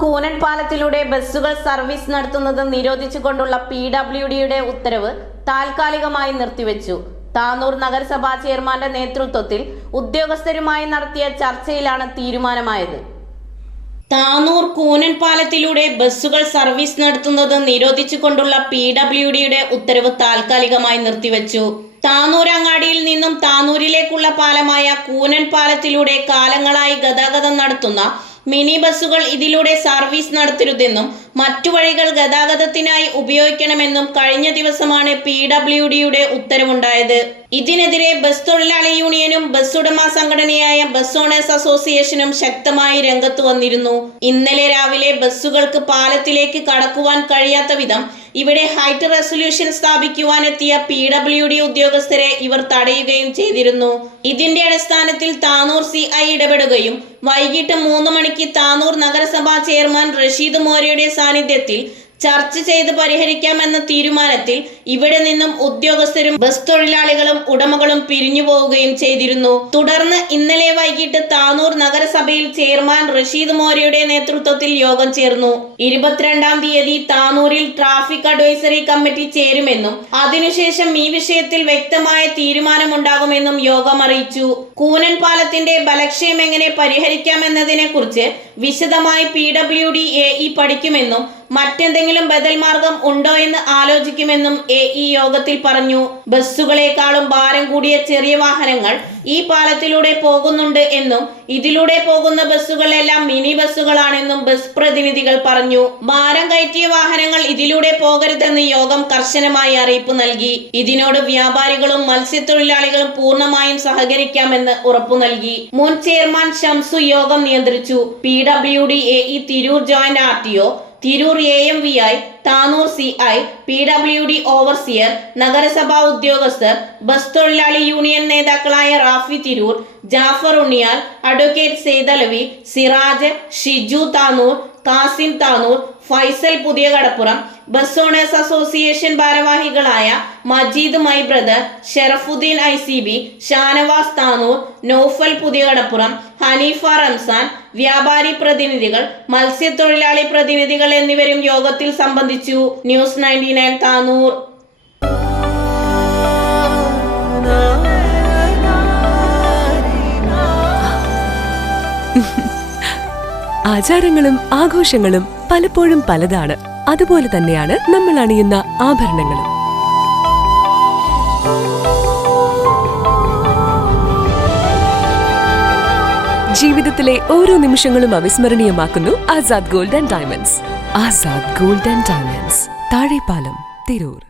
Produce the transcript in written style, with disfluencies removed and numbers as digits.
കൂനൻ പാലത്തിലൂടെ ബസ്സുകൾ സർവീസ് നടത്തുന്നത് നിരോധിച്ചുകൊണ്ടുള്ള PWDയുടെ ഉത്തരവ് താൽക്കാലികമായി നിർത്തിവെച്ചു. താനൂർ നഗരസഭാ ചെയർമാന്റെ നേതൃത്വത്തിൽ ഉദ്യോഗസ്ഥരുമായി നടത്തിയ ചർച്ചയിലാണ് തീരുമാനമായത്. താനൂർ കൂനൻ പാലത്തിലൂടെ ബസ്സുകൾ സർവീസ് നടത്തുന്നത് നിരോധിച്ചുകൊണ്ടുള്ള PWDയുടെ ഉത്തരവ് താൽക്കാലികമായി നിർത്തിവെച്ചു. താനൂർ അങ്ങാടിയിൽ നിന്നും താനൂരിലേക്കുള്ള പാലമായ കൂനൻ പാലത്തിലൂടെ കാലങ്ങളായി ഗതാഗതം നടത്തുന്ന മിനി ബസ്സുകൾ ഇതിലൂടെ സർവീസ് നടത്തരുതെന്നും മറ്റു വഴികൾ ഗതാഗതത്തിനായി ഉപയോഗിക്കണമെന്നും കഴിഞ്ഞ ദിവസമാണ് PWDയുടെ ഉത്തരവുണ്ടായത്. ഇതിനെതിരെ ബസ് തൊഴിലാളി യൂണിയനും ബസ് ഉടമ സംഘടനയായ ബസ് ഓണേഴ്സ് അസോസിയേഷനും ശക്തമായി രംഗത്ത് വന്നിരുന്നു. ഇന്നലെ രാവിലെ ബസ്സുകൾക്ക് പാലത്തിലേക്ക് കടക്കുവാൻ കഴിയാത്ത വിധം ഇവിടെ ഹൈറ്റ് റെസൊല്യൂഷൻ സ്ഥാപിക്കുവാനെത്തിയ PWD ഉദ്യോഗസ്ഥരെ ഇവർ തടയുകയും ചെയ്തിരുന്നു. ഇതിന്റെ അടിസ്ഥാനത്തിൽ താനൂർ CI ഇടപെടുകയും വൈകിട്ട് 3 മണിക്ക് താനൂർ നഗരസഭാ ചെയർമാൻ റഷീദ് മോരയുടെ സാന്നിധ്യത്തിൽ ചർച്ച ചെയ്ത് പരിഹരിക്കാമെന്ന തീരുമാനത്തിൽ ഇവിടെ നിന്നും ഉദ്യോഗസ്ഥരും ബസ് തൊഴിലാളികളും ഉടമകളും പിരിഞ്ഞു പോവുകയും ചെയ്തിരുന്നു. തുടർന്ന് ഇന്നലെ വൈകിട്ട് താനൂർ നഗരസഭയിൽ ചെയർമാൻ റഷീദ് മോരയുടെ നേതൃത്വത്തിൽ യോഗം ചേർന്നു. 22-ാം തീയതി താനൂരിൽ ട്രാഫിക് അഡ്വൈസറി കമ്മിറ്റി ചേരുമെന്നും അതിനുശേഷം ഈ വിഷയത്തിൽ വ്യക്തമായ തീരുമാനമുണ്ടാകുമെന്നും യോഗം അറിയിച്ചു. കൂനൻ പാലത്തിന്റെ ബലക്ഷയം എങ്ങനെ പരിഹരിക്കാമെന്നതിനെ കുറിച്ച് വിശദമായി PWD AE പഠിക്കുമെന്നും മറ്റെന്തെങ്കിലും ബദൽ മാർഗം ഉണ്ടോ എന്ന് ആലോചിക്കുമെന്നും AE യോഗത്തിൽ പറഞ്ഞു. ബസ്സുകളെക്കാളും ഭാരം കൂടിയ ചെറിയ വാഹനങ്ങൾ ഈ പാലത്തിലൂടെ പോകുന്നുണ്ട് എന്നും ഇതിലൂടെ പോകുന്ന ബസ്സുകളെല്ലാം മിനി ബസ്സുകളാണെന്നും ബസ് പ്രതിനിധികൾ പറഞ്ഞു. ഭാരം കയറ്റിയ വാഹനങ്ങൾ ഇതിലൂടെ പോകരുതെന്ന് യോഗം കർശനമായി അറിയിപ്പ് നൽകി. ഇതിനോട് വ്യാപാരികളും മത്സ്യത്തൊഴിലാളികളും പൂർണ്ണമായും സഹകരിക്കാമെന്ന് ഉറപ്പു നൽകി. മുൻ ചെയർമാൻ ഷംസു യോഗം നിയന്ത്രിച്ചു. PWD AE Tirur joint RTO, Tirur AMVI, Tanur CI, PWD overseer, നഗരസഭാ ഉദ്യോഗസ്ഥർ, ബസ് തൊഴിലാളി യൂണിയൻ നേതാക്കളായ Rafi Tirur, Jafar Unniyal, advocate Saithalavi, Siraj, Shiju Tanur, Kasim Tanur, Faisal Puthiya Kadappuram, bus owners association ഭാരവാഹികളായ Majeed my brother, Sharafuddin ICB, Shanavas Tanur, Noufal Puthiya Kadappuram, Haneefa Ramzan, വ്യാപാരി പ്രതിനിധികൾ, മത്സ്യത്തൊഴിലാളി പ്രതിനിധികൾ എന്നിവരും യോഗത്തിൽ സംബന്ധിച്ചു. ന്യൂസ് 99 താനൂർ. ആചാരങ്ങളും ആഘോഷങ്ങളും പലപ്പോഴും പലതാണ്. അതുപോലെ തന്നെയാണ് നമ്മൾ അണിയുന്ന ആഭരണങ്ങളും. ജീവിതത്തിലെ ഓരോ നിമിഷങ്ങളും അവിസ്മരണീയമാക്കുന്നു Azad Gold and Diamonds. Azad Gold and Diamonds, Thazhepalam, Tirur.